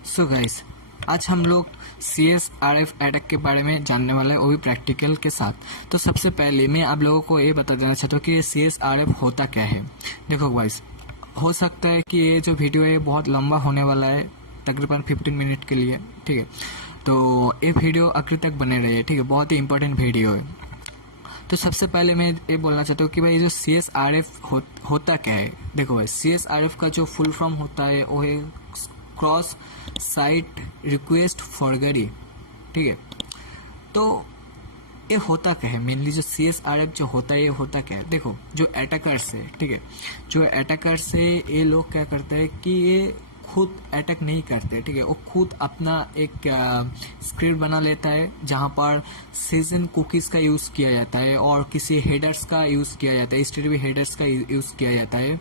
So guys, आज हम लोग CSRF अटैक के बारे में जानने वाले हैं, वो भी प्रैक्टिकल के साथ। तो सबसे पहले मैं आप लोगों को ये बता देना चाहता हूँ कि ये CSRF होता क्या है। देखो गाइस, हो सकता है कि ये जो वीडियो है बहुत लंबा होने वाला है, तकरीबन 15 मिनट के लिए, ठीक है। तो ये वीडियो आखिर तक बने रहिए, ठीक है, बहुत ही इंपॉर्टेंट वीडियो है। तो सबसे पहले मैं ये बोलना चाहता हूँ कि भाई जो CSRF होता क्या है। देखो भाई, CSRF का जो फुल फॉर्म होता है वो है क्रॉस साइट रिक्वेस्ट फॉरगेरी, ठीक है। तो ये होता क्या है, मेनली जो CSRF जो होता है ये होता क्या है। देखो, जो अटैकर्स है, ठीक है, जो अटैकर्स है ये लोग क्या करते हैं कि ये खुद अटैक नहीं करते, ठीक है। वो खुद अपना एक स्क्रिप्ट बना लेता है जहाँ पर सीजन कुकीज का यूज़ किया जाता है और किसी हेडर्स का यूज़ किया जाता है, HTTP हेडर्स का यूज़ किया जाता है,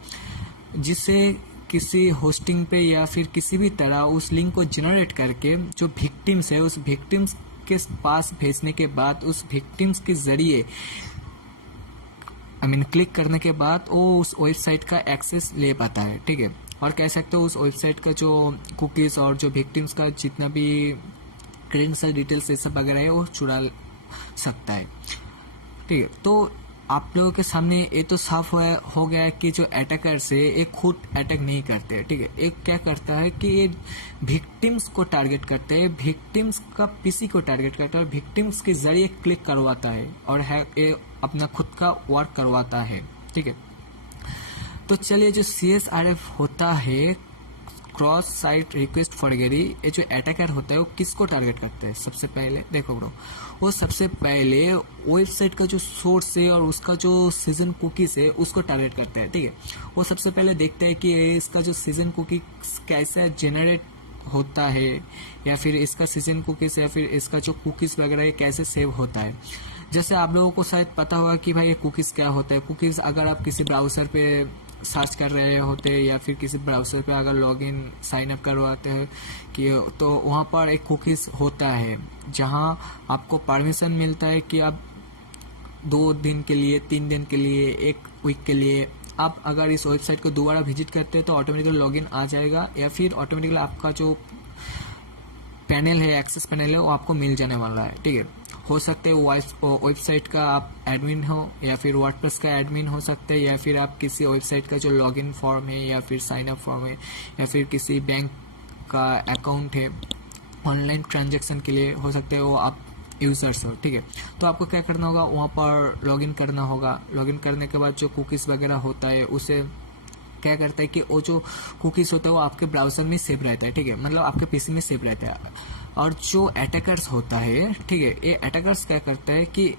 जिससे किसी होस्टिंग पे या फिर किसी भी तरह उस लिंक को जनरेट करके जो विक्टिम्स है उस विक्टिम्स के पास भेजने के बाद उस विक्टिम्स के जरिए क्लिक करने के बाद वो उस वेबसाइट का एक्सेस ले पाता है, ठीक है। और कह सकते हो उस वेबसाइट का जो कुकीज और जो विक्टिम्स का जितना भी क्रेडेंशियल डिटेल्स ये सब वगैरह है वो चुरा सकता है, ठीक है। तो आप लोगों के सामने ये तो साफ हो गया है कि जो अटैकर्स है ये खुद अटैक नहीं करते, ठीक है। एक क्या करता है कि ये विक्टिम्स को टारगेट करते हैं, विक्टिम्स का पीसी को टारगेट करता है और विक्टिम्स के जरिए क्लिक करवाता है और ये अपना खुद का वर्क करवाता है, ठीक है। तो चलिए, जो CSRF होता है क्रॉस साइट रिक्वेस्ट फॉरगेरी, ये जो अटैकर होता है वो किसको टारगेट करते हैं। सबसे पहले देखो ब्रो, वो सबसे पहले वेबसाइट का जो सोर्स है और उसका जो सीजन कुकीज है उसको टारगेट करते हैं, ठीक है। वो सबसे पहले देखते हैं कि इसका जो सीजन कुकीज कैसे जनरेट होता है या फिर इसका सीजन कुकीज या फिर इसका जो कुकीज वगैरह है कैसे सेव होता है। जैसे आप लोगों को शायद पता होगा कि भाई ये कुकीज क्या होता है। कुकीज अगर आप किसी ब्राउजर पे सर्च कर रहे होते या फिर किसी ब्राउजर पे अगर लॉगिन साइन अप करवाते हैं कि तो वहाँ पर एक कुकीज होता है जहाँ आपको परमिशन मिलता है कि आप 2 दिन के लिए, 3 दिन के लिए, 1 वीक के लिए आप अगर इस वेबसाइट को दोबारा विजिट करते हैं तो ऑटोमेटिकली लॉगिन आ जाएगा या फिर ऑटोमेटिकली आपका जो पैनल है, एक्सेस पैनल है, वो आपको मिल जाने वाला है, ठीक है। हो सकते है वेबसाइट का आप एडमिन हो या फिर वर्डप्रेस का एडमिन हो सकते हैं या फिर आप किसी वेबसाइट का जो लॉगिन फॉर्म है या फिर साइन अप फॉर्म है या फिर किसी बैंक का अकाउंट है ऑनलाइन ट्रांजैक्शन के लिए हो सकते हैं वो आप यूजर्स हो, ठीक है। तो आपको क्या करना होगा, वहाँ पर लॉगिन करना होगा। लॉगिन करने के बाद जो कुकीज वगैरह होता है उसे क्या करता है कि वो जो कुकीज होता है वो आपके ब्राउजर में सेव रहता है, ठीक है, मतलब आपके पीसी में सेव रहता है। और जो अटैकर्स होता है, ठीक है, ये अटैकर्स क्या करता है कि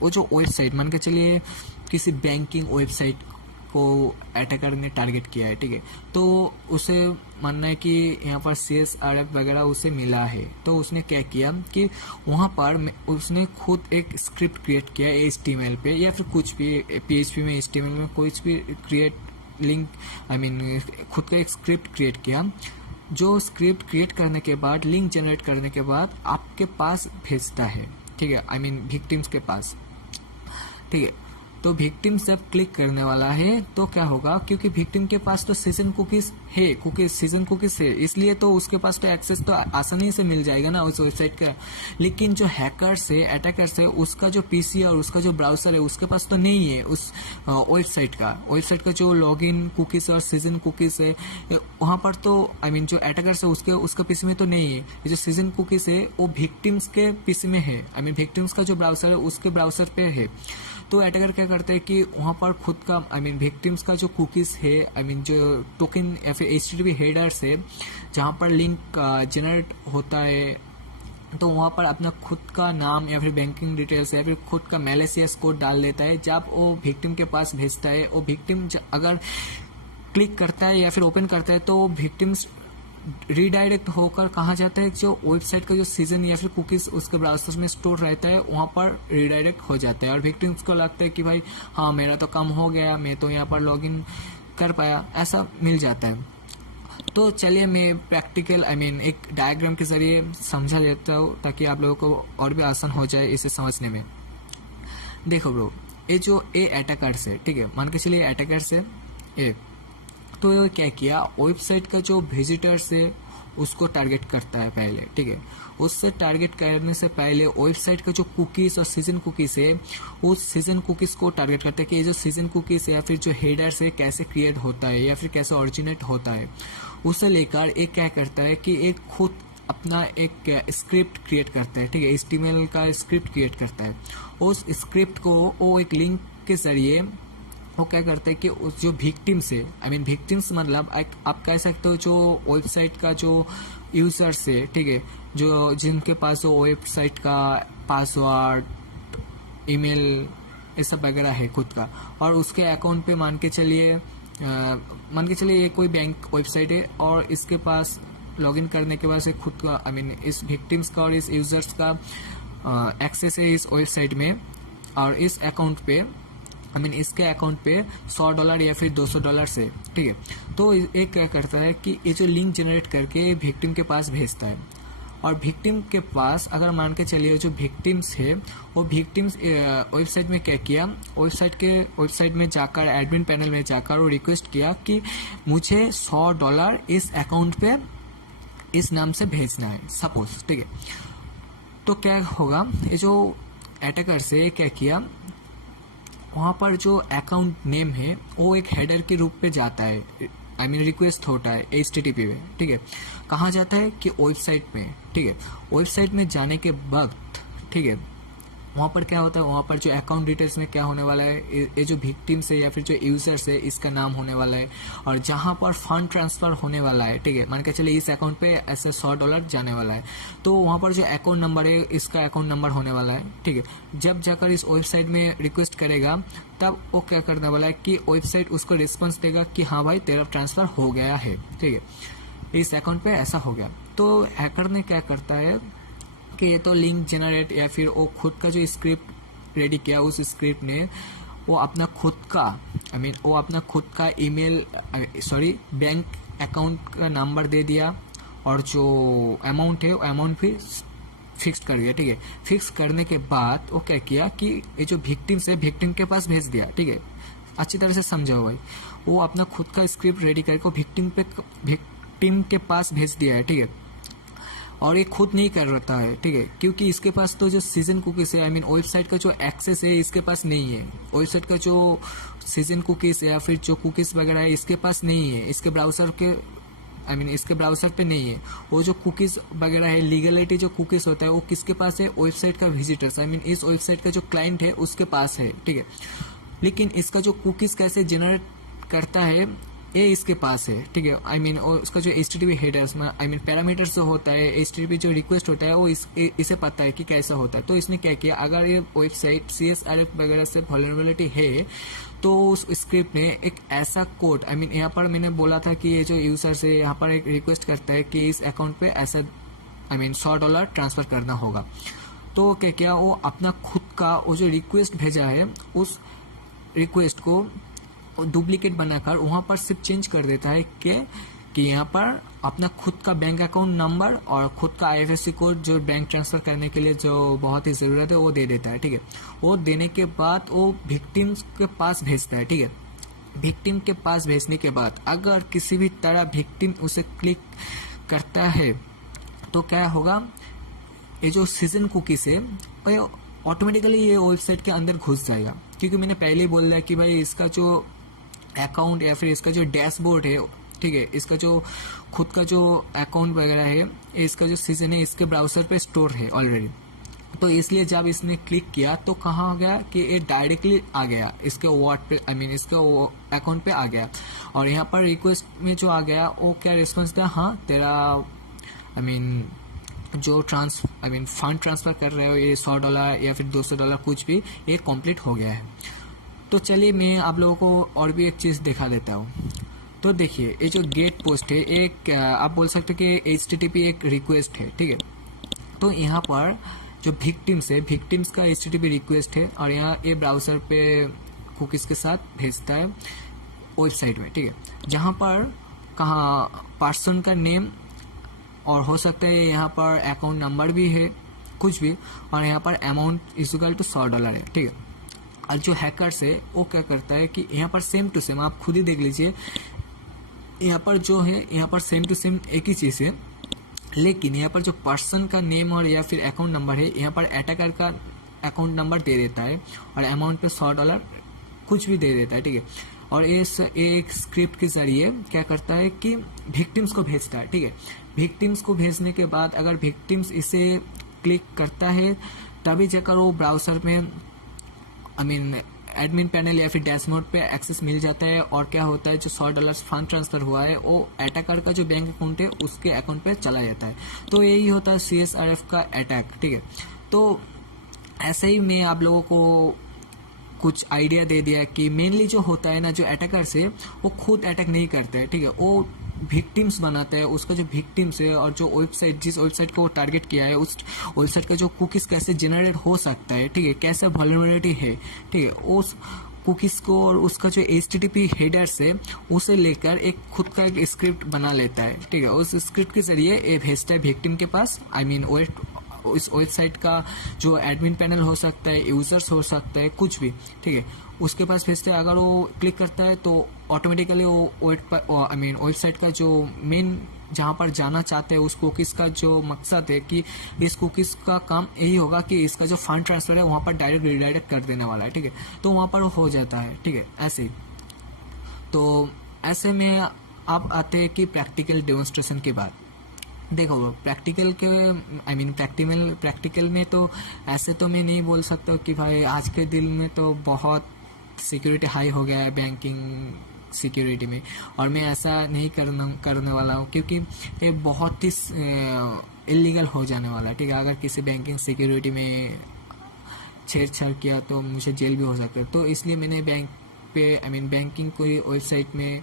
वो जो वेबसाइट, मान के चलिए किसी बैंकिंग वेबसाइट को अटैकर ने टारगेट किया है, ठीक है, तो उसे मानना है कि यहाँ पर CSRF वगैरह उसे मिला है। तो उसने क्या किया कि वहाँ पर उसने खुद एक स्क्रिप्ट क्रिएट किया HTML पे या फिर कुछ भी PHP में, HTML में कुछ भी क्रिएट लिंक खुद का एक स्क्रिप्ट क्रिएट किया। जो स्क्रिप्ट क्रिएट करने के बाद, लिंक जनरेट करने के बाद आपके पास भेजता है, ठीक है, विक्टिम्स के पास, ठीक है। तो विक्टिम जब क्लिक करने वाला है तो क्या होगा, क्योंकि विक्टिम के पास तो सीजन कुकीज है, सीजन कुकीज है, इसलिए तो उसके पास तो एक्सेस तो आसानी से मिल जाएगा ना उस वेबसाइट का। लेकिन जो हैकर्स है, अटैकर्स है, उसका जो पीसी और उसका जो ब्राउजर है उसके पास तो नहीं है उस वेबसाइट का जो लॉगिन कुकीज और सीजन कुकीज है वहाँ पर तो जो अटैकर्स है उसका पीसी में तो नहीं है। जो सीजन कुकीज है वो विक्टिम्स के पीसी में है, विक्टिम्स का जो ब्राउजर है उसके ब्राउजर पे है। तो अटैकर क्या करते हैं कि वहाँ पर खुद का विक्टिम्स का जो कुकीज है, जो टोकन या फिर HTTP हेडर्स है जहाँ पर लिंक जनरेट होता है, तो वहाँ पर अपना खुद का नाम या फिर बैंकिंग डिटेल्स या फिर खुद का मैलिशियस कोड डाल देता है। जब वो विक्टिम के पास भेजता है, वो विक्टिम अगर क्लिक करता है या फिर ओपन करता है तो विक्टिम्स रीडायरेक्ट होकर कहाँ जाता है, जो वेबसाइट का जो सीजन या फिर कुकीज उसके ब्राउजर में स्टोर रहता है वहाँ पर रीडायरेक्ट हो जाता है और विक्टिम्स को लगता है कि भाई हाँ मेरा तो काम हो गया, मैं तो यहाँ पर लॉगिन कर पाया, ऐसा मिल जाता है। तो चलिए मैं प्रैक्टिकल एक डायग्राम के जरिए समझा देता हूँ ताकि आप लोगों को और भी आसान हो जाए इसे समझने में। देखो ब्रो, ये जो अटैकर्स है, ठीक है, मान के चलिए अटैकर्स है, तो ये क्या किया, वेबसाइट का जो विजिटर्स है उसको टारगेट करता है पहले, ठीक है। उससे टारगेट करने से पहले वेबसाइट का जो कुकीज और सीजन कुकीज है, उस सीजन कुकीज को टारगेट करता है कि ये जो सीजन कुकीज है या फिर जो हेडर्स है कैसे क्रिएट होता है या फिर कैसे ओरिजिनेट होता है। उसे लेकर एक क्या करता है कि एक खुद अपना एक स्क्रिप्ट क्रिएट करता है, ठीक है, HTML का स्क्रिप्ट क्रिएट करता है। उस स्क्रिप्ट को वो एक लिंक के जरिए वो क्या करते हैं कि उस जो विक्टिम्स है, आई मीन विक्टिम्स मतलब आप कह सकते हो जो वेबसाइट का जो यूजर्स है, ठीक है, जो जिनके पास वो वेबसाइट का पासवर्ड, ईमेल, ये सब वगैरह है खुद का, और उसके अकाउंट पे मान के चलिए ये कोई बैंक वेबसाइट है और इसके पास लॉगिन करने के बाद से खुद का, आई मीन इस विक्टिम्स का और इस यूजर्स का एक्सेस है इस वेबसाइट में, और इस अकाउंट पे, आई मीन इसके अकाउंट पे $100 या फिर $200 से, ठीक है। तो एक क्या करता है कि ये जो लिंक जनरेट करके विक्टिम के पास भेजता है, और विक्टिम के पास अगर मान के चलिए जो विक्टिम्स है वो विक्टिम्स वेबसाइट में क्या किया, वेबसाइट में जाकर एडमिन पैनल में जाकर वो रिक्वेस्ट किया कि मुझे $100 इस अकाउंट पे इस नाम से भेजना है सपोज, ठीक है। तो क्या होगा, ये जो अटैकर से क्या किया, वहाँ पर जो अकाउंट नेम है वो एक हेडर के रूप पे जाता है, आई मीन रिक्वेस्ट होता है HTTP में, ठीक है। कहाँ जाता है कि वेबसाइट में, ठीक है। वेबसाइट में जाने के वक्त, ठीक है, वहाँ पर क्या होता है, वहाँ पर जो अकाउंट डिटेल्स में क्या होने वाला है, ये जो विक्टिम्स है या फिर जो यूजर्स है इसका नाम होने वाला है, और जहाँ पर फंड ट्रांसफर होने वाला है, ठीक है, मान के चलिए इस अकाउंट पे ऐसे $100 जाने वाला है, तो वहाँ पर जो अकाउंट नंबर है इसका अकाउंट नंबर होने वाला है, ठीक है। जब जाकर इस वेबसाइट में रिक्वेस्ट करेगा तब वो क्या करने वाला है कि वेबसाइट उसको रिस्पॉन्स देगा कि हाँ भाई तेरा ट्रांसफर हो गया है, ठीक है, इस अकाउंट पे ऐसा हो गया। तो हैकर ने क्या करता है कि ये तो लिंक जनरेट या फिर वो खुद का जो स्क्रिप्ट रेडी किया, उस स्क्रिप्ट ने वो अपना खुद का, आई मीन वो अपना खुद का ईमेल, सॉरी बैंक अकाउंट का नंबर दे दिया, और जो अमाउंट है वो अमाउंट भी फिक्स कर दिया, ठीक है। फिक्स करने के बाद वो क्या किया कि ये जो विक्टिम्स है विक्टिम के पास भेज दिया, ठीक है, अच्छी तरह से समझाओ भाई। वो अपना खुद का स्क्रिप्ट रेडी करके विक्टिम के पास भेज दिया है, ठीक है, और ये खुद नहीं कर रहा है, ठीक है, क्योंकि इसके पास तो जो सीजन कुकीज है, आई मीन वेबसाइट का जो एक्सेस है इसके पास नहीं है, वेबसाइट का जो सीजन कुकीज या फिर जो कुकीज वगैरह है इसके पास नहीं है, इसके ब्राउजर के, आई मीन इसके ब्राउजर पे नहीं है। वो जो कुकीज वगैरह है, लीगलिटी जो कुकीज होता है वो किसके पास है, वेबसाइट का विजिटर्स, आई मीन इस वेबसाइट का जो क्लाइंट है उसके पास है, ठीक है। लेकिन इसका जो कुकीज कैसे जनरेट करता है ये इसके पास है, ठीक है, आई मीन उसका जो HTTP हेडर्स में, आई मीन पैरामीटर्स जो होता है, HTTP जो रिक्वेस्ट होता है वो इसे पता है कि कैसा होता है। तो इसने क्या किया, अगर ये वेबसाइट CSRF वगैरह से वल्नरेबिलिटी है तो उस स्क्रिप्ट ने एक ऐसा कोड, आई मीन यहाँ पर मैंने बोला था कि ये जो यूजर से यहाँ पर एक रिक्वेस्ट करता है कि इस अकाउंट पे ऐसा, आई मीन $100 ट्रांसफर करना होगा। तो क्या किया, वो अपना खुद का वो जो रिक्वेस्ट भेजा है उस रिक्वेस्ट को डुप्लीकेट बनाकर वहां पर सिर्फ चेंज कर देता है कि यहाँ पर अपना खुद का बैंक अकाउंट नंबर और खुद का IFSC कोड जो बैंक ट्रांसफर करने के लिए जो बहुत ही जरूरत है वो दे देता है, ठीक है। वो देने के बाद वो विक्टिम्स के पास भेजता है, ठीक है। विक्टिम के पास भेजने के बाद अगर किसी भी तरह विक्टिम उसे क्लिक करता है तो क्या होगा, ये जो सीजन कुकीज है ऑटोमेटिकली ये वेबसाइट के अंदर घुस जाएगा, क्योंकि मैंने पहले ही बोल दिया कि भाई इसका जो अकाउंट या फिर इसका जो डैशबोर्ड है, ठीक है, इसका जो खुद का जो अकाउंट वगैरह है, इसका जो सीजन है इसके ब्राउजर पे स्टोर है ऑलरेडी। तो इसलिए जब इसने क्लिक किया तो कहाँ आ गया कि ये डायरेक्टली आ गया इसके वर्ड पे, आई मीन इसके अकाउंट पे आ गया, और यहाँ पर रिक्वेस्ट में जो आ गया वो क्या रिस्पॉन्स था, हाँ तेरा, आई मीन जो फंड ट्रांसफर कर रहे हो ये $100 या फिर $200 कुछ भी, ये कंप्लीट हो गया है। तो चलिए मैं आप लोगों को और भी एक चीज़ दिखा देता हूँ। तो देखिए ये जो गेट पोस्ट है एक, आप बोल सकते हो कि HTTP एक रिक्वेस्ट है, ठीक है। तो यहाँ पर जो विक्टिम्स है, विक्टिम्स का HTTP रिक्वेस्ट है, और यहाँ ये ब्राउजर पे कुकीज के साथ भेजता है वेबसाइट में, ठीक है, जहाँ पर कहाँ पर्सन का नेम और हो सकता है यहाँ पर अकाउंट नंबर भी है कुछ भी, और यहाँ पर अमाउंट इक्वल टू $100 है, ठीक है। और जो हैकर्स है वो क्या करता है कि यहाँ पर सेम टू सेम आप खुद ही देख लीजिए, यहाँ पर जो है, यहाँ पर सेम टू सेम एक ही चीज़ है, लेकिन यहाँ पर जो पर्सन का नेम और या फिर अकाउंट नंबर है, यहाँ पर अटैकर का अकाउंट नंबर दे देता है और अमाउंट पे $100 कुछ भी दे देता है, ठीक है। और इस एक स्क्रिप्ट के जरिए क्या करता है कि विक्टिम्स को भेजता है, ठीक है। विक्टिम्स को भेजने के बाद अगर विक्टिम्स इसे क्लिक करता है तभी जाकर वो ब्राउजर में एडमिन पैनल या फिर डैशबोर्ड पे एक्सेस मिल जाता है। और क्या होता है, जो $100 फंड ट्रांसफर हुआ है वो अटैकर का जो बैंक अकाउंट है उसके अकाउंट पे चला जाता है। तो यही होता है CSRF का अटैक, ठीक है। तो ऐसे ही मैं आप लोगों को कुछ आइडिया दे दिया कि मेनली जो होता है ना, जो अटैकर्स है वो खुद अटैक नहीं करते हैं, ठीक है। वो विक्टिम्स बनाता है, उसका जो विक्टिम्स है और जो वेबसाइट, जिस वेबसाइट को वो टारगेट किया है उस वेबसाइट का जो कुकीज कैसे जनरेट हो सकता है, ठीक है, कैसे वल्नरेबिलिटी है, ठीक है, उस कुकीज को और उसका जो HTTP हेडर्स है उसे लेकर एक खुद का एक स्क्रिप्ट बना लेता है, ठीक है। उस स्क्रिप्ट के जरिए ये भेजता है विक्टिम के पास, इस वेबसाइट का जो एडमिन पैनल हो सकता है, यूजर्स हो सकता है, कुछ भी, ठीक है, उसके पास भेजते हैं। अगर वो क्लिक करता है तो ऑटोमेटिकली वो वेबसाइट का जो मेन जहाँ पर जाना चाहते हैं उस कुकीज का जो मकसद है कि इस कुकीज का काम यही होगा कि इसका जो फंड ट्रांसफर है वहाँ पर डायरेक्ट रिडायरेक्ट कर देने वाला है, ठीक है। तो वहाँ पर हो जाता है, ठीक है, ऐसे ही। तो ऐसे में आप आते हैं कि प्रैक्टिकल डेमोन्स्ट्रेशन के बाद देखो, प्रैक्टिकल के प्रैक्टिकल में तो ऐसे तो मैं नहीं बोल सकता कि भाई आज के दिन में तो बहुत सिक्योरिटी हाई हो गया है बैंकिंग सिक्योरिटी में, और मैं ऐसा नहीं करने वाला हूँ क्योंकि ये बहुत ही इलीगल हो जाने वाला है, ठीक है। अगर किसी बैंकिंग सिक्योरिटी में छेड़छाड़ किया तो मुझे जेल भी हो सकता है। तो इसलिए मैंने बैंकिंग कोई वेबसाइट में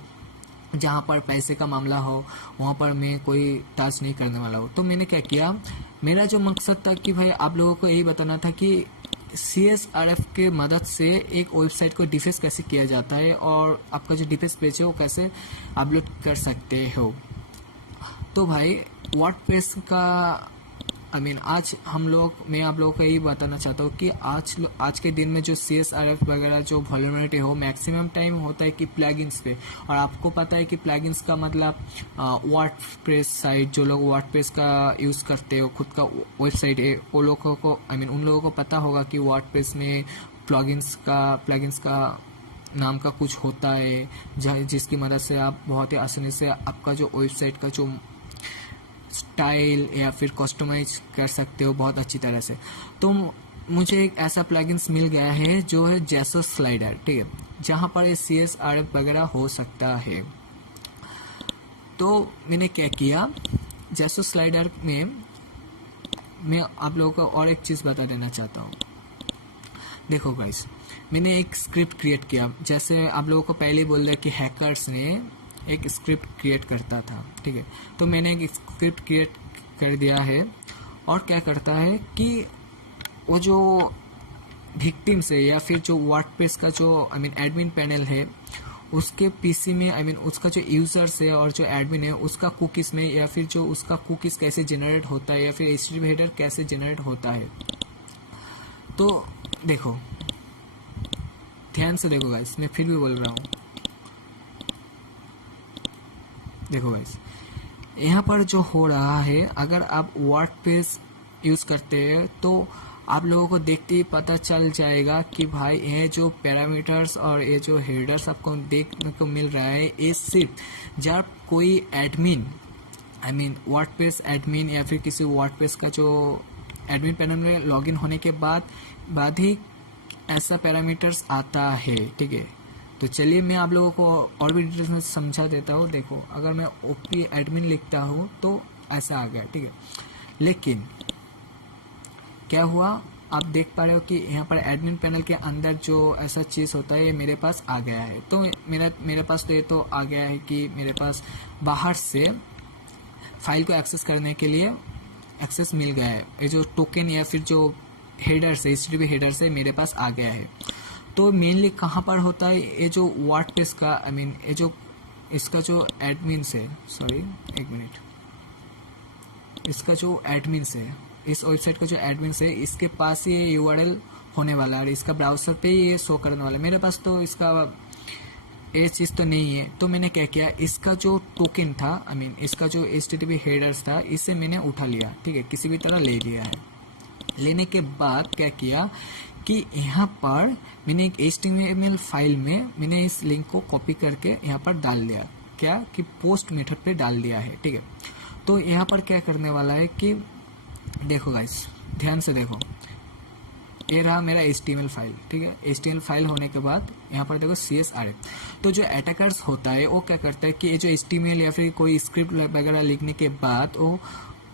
जहाँ पर पैसे का मामला हो वहाँ पर मैं कोई टच नहीं करने वाला हूँ। तो मैंने क्या किया, मेरा जो मकसद था कि भाई आप लोगों को यही बताना था कि CSRF के मदद से एक वेबसाइट को डिफेंस कैसे किया जाता है और आपका जो डिफेंस पेज है वो कैसे अपलोड कर सकते हो। तो भाई वर्डप्रेस का आज मैं आप लोगों को यही बताना चाहता हूँ कि आज के दिन में जो CSRF वगैरह जो वल्नरेबिलिटी हो मैक्सिमम टाइम होता है कि प्लगइन्स पे। और आपको पता है कि प्लगइन्स का मतलब वर्डप्रेस साइट, जो लोग वर्डप्रेस का यूज़ करते हो, खुद का वेबसाइट है, वो लोगों को उन लोगों को पता होगा कि वर्डप्रेस में प्लगइन्स का नाम का कुछ होता है जिसकी मदद से आप बहुत ही आसानी से आपका जो वेबसाइट का जो स्टाइल या फिर कस्टमाइज कर सकते हो बहुत अच्छी तरह से। तो मुझे एक ऐसा प्लगइन्स मिल गया है जो है जेसो स्लाइडर, ठीक है, जहाँ पर ये CSRF वगैरह हो सकता है। तो मैंने क्या किया, जेसो स्लाइडर में मैं आप लोगों को और एक चीज़ बता देना चाहता हूँ। देखो गाइस, मैंने एक स्क्रिप्ट क्रिएट किया, जैसे आप लोगों को पहले बोल दिया कि हैकर्स ने एक स्क्रिप्ट क्रिएट करता था, ठीक है। तो मैंने एक स्क्रिप्ट क्रिएट कर दिया है और क्या करता है कि वो जो विक्टिम्स है या फिर जो वर्डप्रेस का जो एडमिन पैनल है उसके पीसी में उसका जो यूजर्स है और जो एडमिन है उसका कुकीज में या फिर जो उसका कुकीज कैसे जनरेट होता है या फिर HTTP हेडर कैसे जनरेट होता है। तो देखो, ध्यान से देखो गाइस, मैं फिर भी बोल रहा हूँ, देखो गाइस, यहाँ पर जो हो रहा है, अगर आप वर्डप्रेस यूज़ करते हैं तो आप लोगों को देखते ही पता चल जाएगा कि भाई ये जो पैरामीटर्स और ये जो हेडर्स आपको देखने को मिल रहा है, ये सिर्फ जब कोई एडमिन वर्डप्रेस एडमिन या फिर किसी वर्डप्रेस का जो एडमिन पैनल में लॉगिन होने के बाद ही ऐसा पैरामीटर्स आता है, ठीक है। तो चलिए मैं आप लोगों को और भी डिटेल्स में समझा देता हूँ। देखो, अगर मैं OP एडमिन लिखता हूँ तो ऐसा आ गया, ठीक है। लेकिन क्या हुआ, आप देख पा रहे हो कि यहाँ पर एडमिन पैनल के अंदर जो ऐसा चीज़ होता है ये मेरे पास आ गया है। तो मेरे पास तो ये तो आ गया है कि मेरे पास बाहर से फाइल को एक्सेस करने के लिए एक्सेस मिल गया है। ये जो टोकन या फिर जो हेडर्स है, HTTP हेडर्स है, मेरे पास आ गया है। तो मेनली कहाँ पर होता है, ये जो वर्डप्रेस का ये जो इसका जो एडमिन्स है, एक मिनट, इसका जो एडमिन्स है, इस वेबसाइट का जो एडमिन्स है, इसके पास ये URL होने वाला है और इसका ब्राउजर पे ये शो करने वाला है। मेरे पास तो इसका ये चीज़ तो नहीं है। तो मैंने क्या किया, इसका जो टोकन था, इसका जो HTTP हेडर्स था, इसे मैंने उठा लिया, ठीक है, किसी भी तरह ले लिया है। लेने के बाद क्या किया कि यहाँ पर मैंने एक HTML फाइल में मैंने इस लिंक को कॉपी करके यहाँ पर डाल दिया, क्या कि पोस्ट मेथड पे डाल दिया है, ठीक है। तो यहाँ पर क्या करने वाला है कि देखो गाइस, ध्यान से देखो, ये रहा मेरा HTML फाइल, ठीक है। HTML फाइल होने के बाद यहाँ पर देखो CSRF। तो जो अटैकर्स होता है वो क्या करता है कि ये जो HTML या फिर कोई स्क्रिप्ट वगैरह लिखने के बाद वो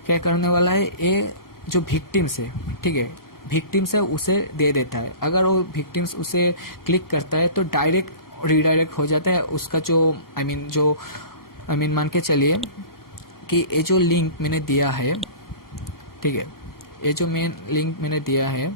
क्या करने वाला है, ये जो विक्टिम्स है, ठीक है, विक्टिम्स है उसे दे देता है। अगर वो विक्टिम्स उसे क्लिक करता है तो डायरेक्ट रीडायरेक्ट हो जाता है उसका जो मान के चलिए कि ये जो लिंक मैंने दिया है, ठीक है, ये जो मेन लिंक मैंने दिया है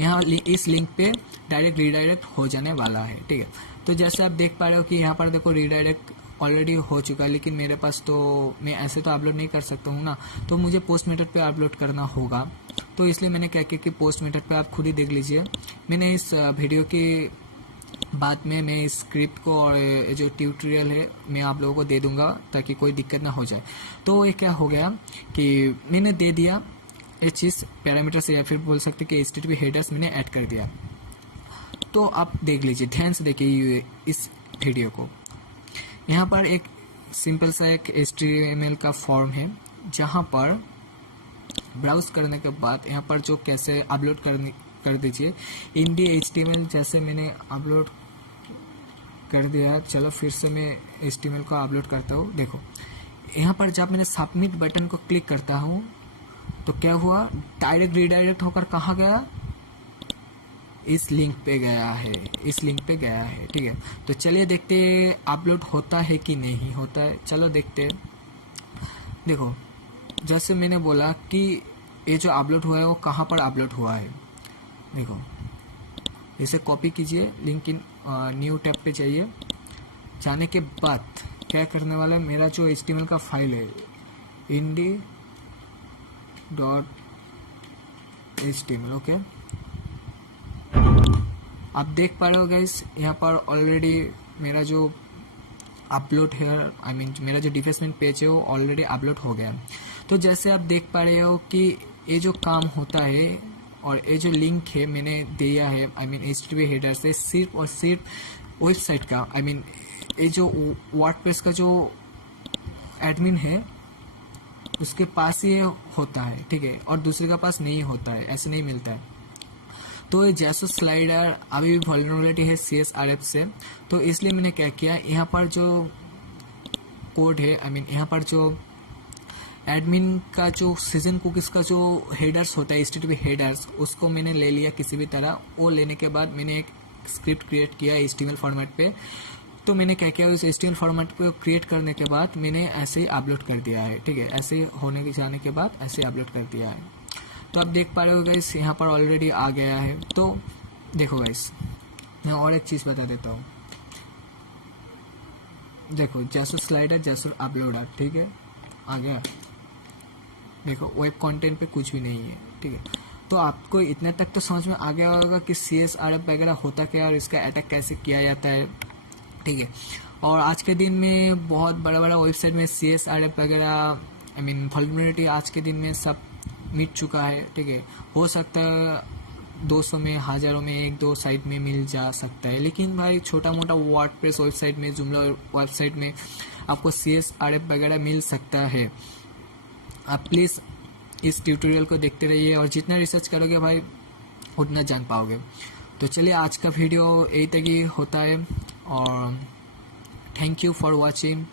यहाँ इस लिंक पे डायरेक्ट रीडायरेक्ट हो जाने वाला है, ठीक है। तो जैसे आप देख पा रहे हो कि यहाँ पर देखो रीडायरेक्ट ऑलरेडी हो चुका है, लेकिन मेरे पास तो मैं ऐसे तो अपलोड नहीं कर सकता हूँ ना, तो मुझे पोस्ट मेथड पे अपलोड करना होगा। तो इसलिए मैंने क्या किया कि पोस्ट मेथड पे आप खुद ही देख लीजिए। मैंने इस वीडियो के बाद में मैं इस स्क्रिप्ट को और जो ट्यूटोरियल है मैं आप लोगों को दे दूंगा ताकि कोई दिक्कत ना हो जाए। तो ये क्या हो गया कि मैंने दे दिया ये चीज़ पैरामीटर से, या फिर बोल सकते कि HTTP हेडर्स मैंने ऐड कर दिया। तो आप देख लीजिए, ध्यान से देखिए इस वीडियो को। यहाँ पर एक सिंपल सा एक HTML का फॉर्म है, जहाँ पर ब्राउज करने के बाद यहाँ पर जो कैसे अपलोड कर दीजिए इंडी HTML, जैसे मैंने अपलोड कर दिया। चलो फिर से मैं HTML को अपलोड करता हूँ। देखो यहाँ पर जब मैंने सबमिट बटन को क्लिक करता हूँ तो क्या हुआ, डायरेक्ट रीडायरेक्ट होकर कहाँ गया, इस लिंक पे गया है, इस लिंक पे गया है, ठीक है। तो चलिए देखते हैं अपलोड होता है कि नहीं होता है। चलो देखते हैं। देखो जैसे मैंने बोला कि ये जो अपलोड हुआ है वो कहाँ पर अपलोड हुआ है। देखो इसे कॉपी कीजिए, लिंक इन न्यू टैब पे जाइए। जाने के बाद क्या करने वाला है, मेरा जो HTML का फाइल है indy.html, ओके। आप देख पा रहे हो गाइस, यहाँ पर ऑलरेडी मेरा जो अपलोड है, मेरा जो डिफेसमेंट पेज है वो ऑलरेडी अपलोड हो गया। तो जैसे आप देख पा रहे हो कि ये जो काम होता है और ये जो लिंक है मैंने दिया है HTTP हेडर से, सिर्फ और सिर्फ वेबसाइट का ये जो वर्डप्रेस का जो एडमिन है उसके पास ही होता है, ठीक है, और दूसरे का पास नहीं होता है, ऐसे नहीं मिलता है। तो ये जैसे स्लाइडर अभी भी वल्नरेबिलिटी है CSRF से, तो इसलिए मैंने क्या किया, यहाँ पर जो कोड है यहाँ पर जो एडमिन का जो सीजन कुकीज का जो हेडर्स होता है HTTP हेडर्स, उसको मैंने ले लिया किसी भी तरह। वो लेने के बाद मैंने एक स्क्रिप्ट क्रिएट किया HTML फॉर्मेट पे। तो मैंने क्या किया, उस HTML फॉर्मेट को क्रिएट करने के बाद मैंने ऐसे ही अपलोड कर दिया है, ठीक है, ऐसे होने के जाने के बाद ऐसे अपलोड कर दिया है। तो आप देख पा रहे हो गाइस, यहाँ पर ऑलरेडी आ गया है। तो देखो गाइस, मैं और एक चीज़ बता देता हूँ। देखो जैसे स्लाइडर जैसे अपलोडर, ठीक है, आ गया। देखो वेब कंटेंट पे कुछ भी नहीं है, ठीक है। तो आपको इतने तक तो समझ में आ गया होगा कि CSRF वगैरह होता क्या है और इसका अटैक कैसे किया जाता है, ठीक है। और आज के दिन में बहुत बड़ा बड़ा वेबसाइट में CSRF वगैरह वल्नरेबिलिटी आज के दिन में सब मिट चुका है, ठीक है। हो सकता है 200 में, हज़ारों में, 1-2 साइट में मिल जा सकता है, लेकिन भाई छोटा मोटा वर्डप्रेस वेबसाइट में, जुमला वेबसाइट में आपको CSRF वगैरह मिल सकता है। आप प्लीज़ इस ट्यूटोरियल को देखते रहिए और जितना रिसर्च करोगे भाई उतना जान पाओगे। तो चलिए आज का वीडियो यही तक ही होता है और थैंक यू फॉर वॉचिंग।